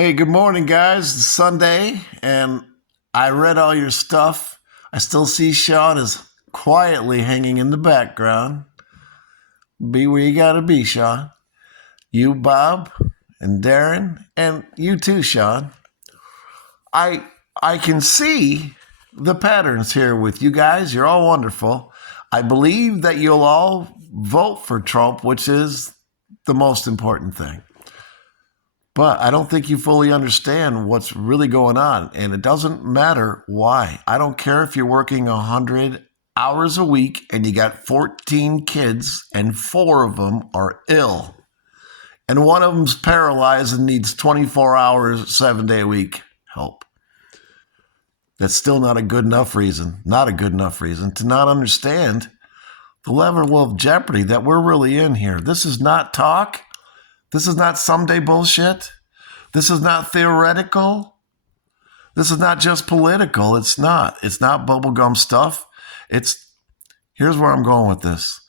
Hey, good morning, guys. It's Sunday, and I read all your stuff. I still see Sean is quietly hanging in the background. Be where you gotta be, Sean. You, Bob, and Darren, and you too, Sean. I I can see the patterns here with you guys. You're all wonderful. I believe that you'll all vote for Trump, which is the most important thing. But I don't think you fully understand what's really going on. And it doesn't matter why. I don't care if you're working 100 hours a week and you got 14 kids and four of them are ill. And one of them's paralyzed and needs 24 hours, 7 day a week help. That's still not a good enough reason, to not understand the level of jeopardy that we're really in here. This is not talk. This is not someday bullshit. This is not theoretical. This is not just political. It's not. It's not bubblegum stuff. Here's where I'm going with this.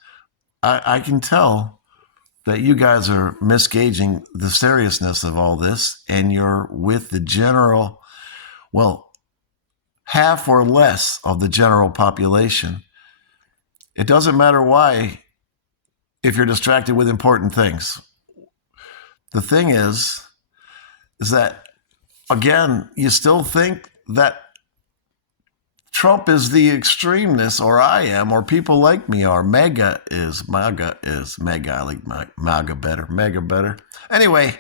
I can tell that you guys are misgauging the seriousness of all this, and you're with the general, half or less of the general population. It doesn't matter why if you're distracted with important things. The thing is that, again, you still think that Trump is the extremeness, or I am, or people like me are. MAGA is. I like MAGA better. MAGA better. Anyway,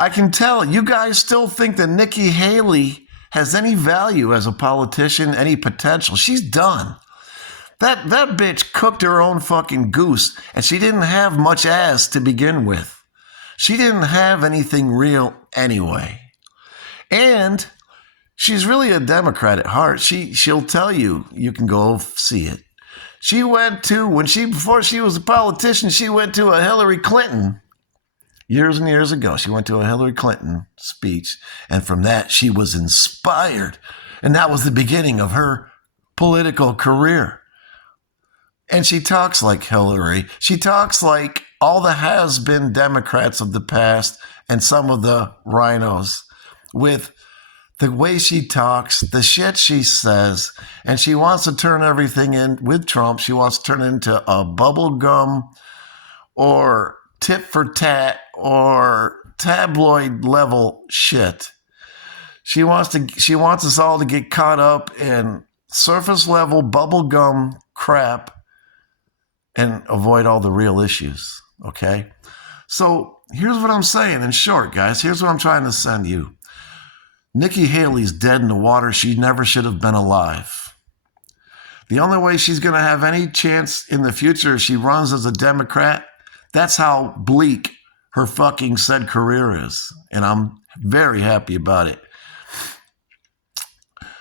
I can tell you guys still think that Nikki Haley has any value as a politician, any potential. She's done. That bitch cooked her own fucking goose, and she didn't have much ass to begin with. She didn't have anything real anyway. And she's really a Democrat at heart. She'll tell you, you can go see it. She went to, before she was a politician, she went to a Hillary Clinton. Years and years ago, she went to a Hillary Clinton speech, and from that, she was inspired. And that was the beginning of her political career. And she talks like Hillary. She talks like all the has-been Democrats of the past and some of the rhinos, with the way she talks, the shit she says, and she wants to turn everything in with Trump. She wants to turn it into a bubblegum or tit for tat or tabloid level shit. She wants us all to get caught up in surface level bubblegum crap and avoid all the real issues, okay? So here's what I'm saying in short, guys. Here's what I'm trying to send you. Nikki Haley's dead in the water. She never should have been alive. The only way she's going to have any chance in the future is she runs as a Democrat. That's how bleak her fucking said career is. And I'm very happy about it.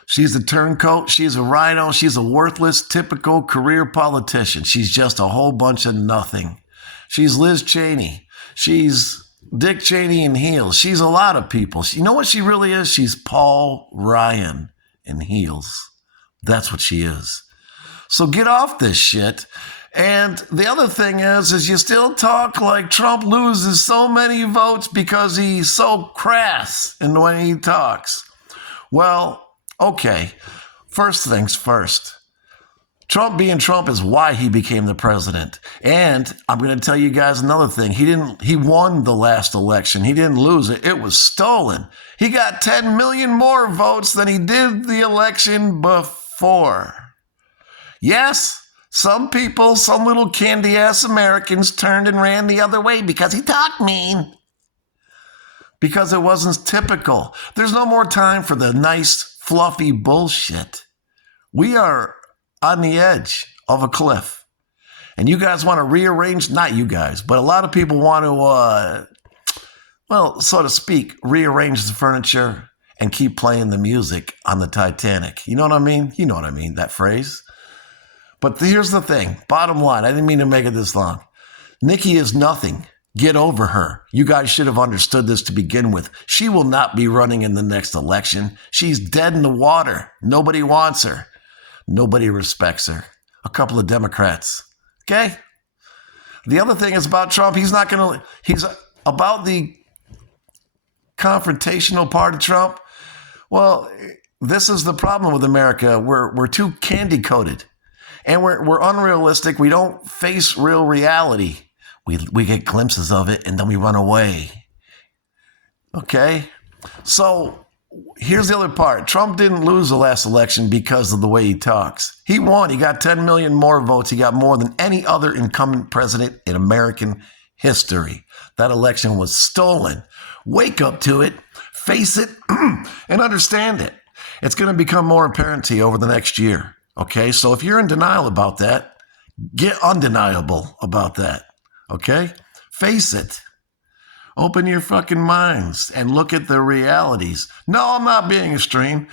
She's a turncoat. She's a rhino. She's a worthless, typical career politician. She's just a whole bunch of nothing. She's Liz Cheney. She's Dick Cheney in heels. She's a lot of people. You know what she really is? She's Paul Ryan in heels. That's what she is. So get off this shit. And the other thing is you still talk like Trump loses so many votes because he's so crass in the way he talks. Well, okay, first things first. Trump being Trump is why he became the president. And I'm going to tell you guys another thing. He won the last election. He didn't lose it. It was stolen. He got 10 million more votes than he did the election before. Yes, some people, some little candy-ass Americans turned and ran the other way because he talked mean. Because it wasn't typical. There's no more time for the nice, fluffy bullshit. We are on the edge of a cliff. And you guys want to rearrange, not you guys, but a lot of people want to, so to speak, rearrange the furniture and keep playing the music on the Titanic. You know what I mean? You know what I mean, that phrase. But here's the thing. Bottom line, I didn't mean to make it this long. Nikki is nothing. Get over her. You guys should have understood this to begin with. She will not be running in the next election. She's dead in the water. Nobody wants her. Nobody respects her. A couple of Democrats. Okay? The other thing is about Trump. He's about the confrontational part of Trump? Well, this is the problem with America. We're too candy coated, and we're unrealistic. We don't face real reality. We get glimpses of it, and then we run away. Okay? So here's the other part. Trump didn't lose the last election because of the way he talks. He won. He got 10 million more votes. He got more than any other incumbent president in American history. That election was stolen. Wake up to it, face it, and understand it. It's going to become more apparent to you over the next year. Okay? So if you're in denial about that, get undeniable about that. Okay? Face it. Open your fucking minds and look at the realities. No, I'm not being extreme.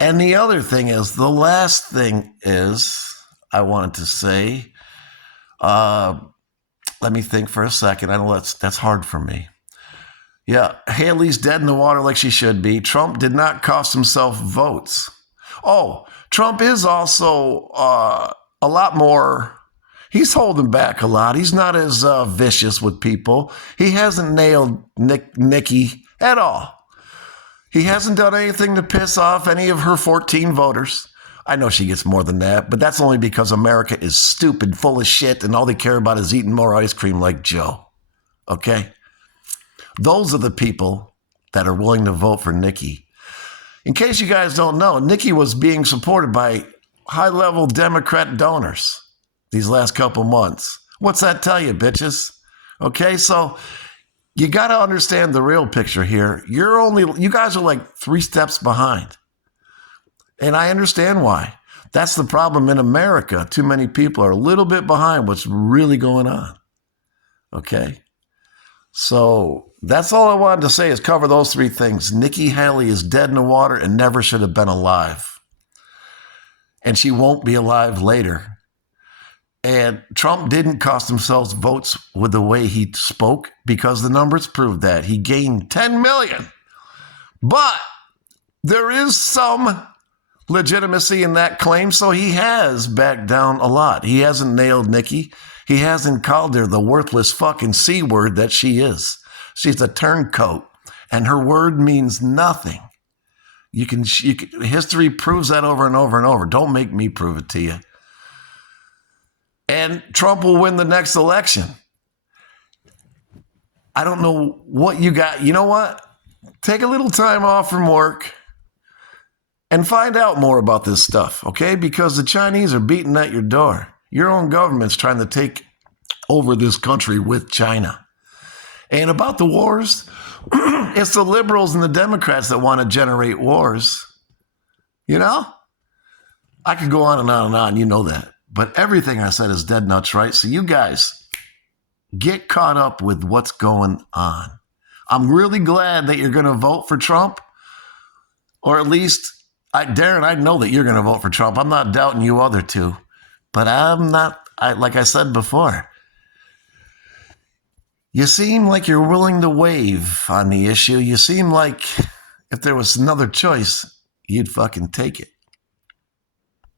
And the other thing is, the last thing is, I wanted to say, let me think for a second. I know that's hard for me. Yeah, Haley's dead in the water like she should be. Trump did not cost himself votes. Oh, Trump is also a lot more... He's holding back a lot. He's not as vicious with people. He hasn't nailed Nikki at all. He hasn't done anything to piss off any of her 14 voters. I know she gets more than that, but that's only because America is stupid, full of shit, and all they care about is eating more ice cream like Joe. Okay? Those are the people that are willing to vote for Nikki. In case you guys don't know, Nikki was being supported by high-level Democrat donors these last couple months. What's that tell you, bitches? Okay, so you got to understand the real picture here. You guys are like 3 steps behind. And I understand why. That's the problem in America. Too many people are a little bit behind what's really going on. Okay? So that's all I wanted to say is cover those 3 things. Nikki Haley is dead in the water and never should have been alive. And she won't be alive later. And Trump didn't cost himself votes with the way he spoke because the numbers proved that. He gained 10 million. But there is some legitimacy in that claim, so he has backed down a lot. He hasn't nailed Nikki. He hasn't called her the worthless fucking C word that she is. She's a turncoat, and her word means nothing. History proves that over and over and over. Don't make me prove it to you. And Trump will win the next election. I don't know what you got. You know what? Take a little time off from work and find out more about this stuff, okay? Because the Chinese are beating at your door. Your own government's trying to take over this country with China. And about the wars, it's the liberals and the Democrats that want to generate wars. You know? I could go on and on and on. You know that. But everything I said is dead nuts, right? So you guys get caught up with what's going on. I'm really glad that you're going to vote for Trump. Or at least, Darren, I know that you're going to vote for Trump. I'm not doubting you other two. But I'm not, like I said before, you seem like you're willing to wave on the issue. You seem like if there was another choice, you'd fucking take it.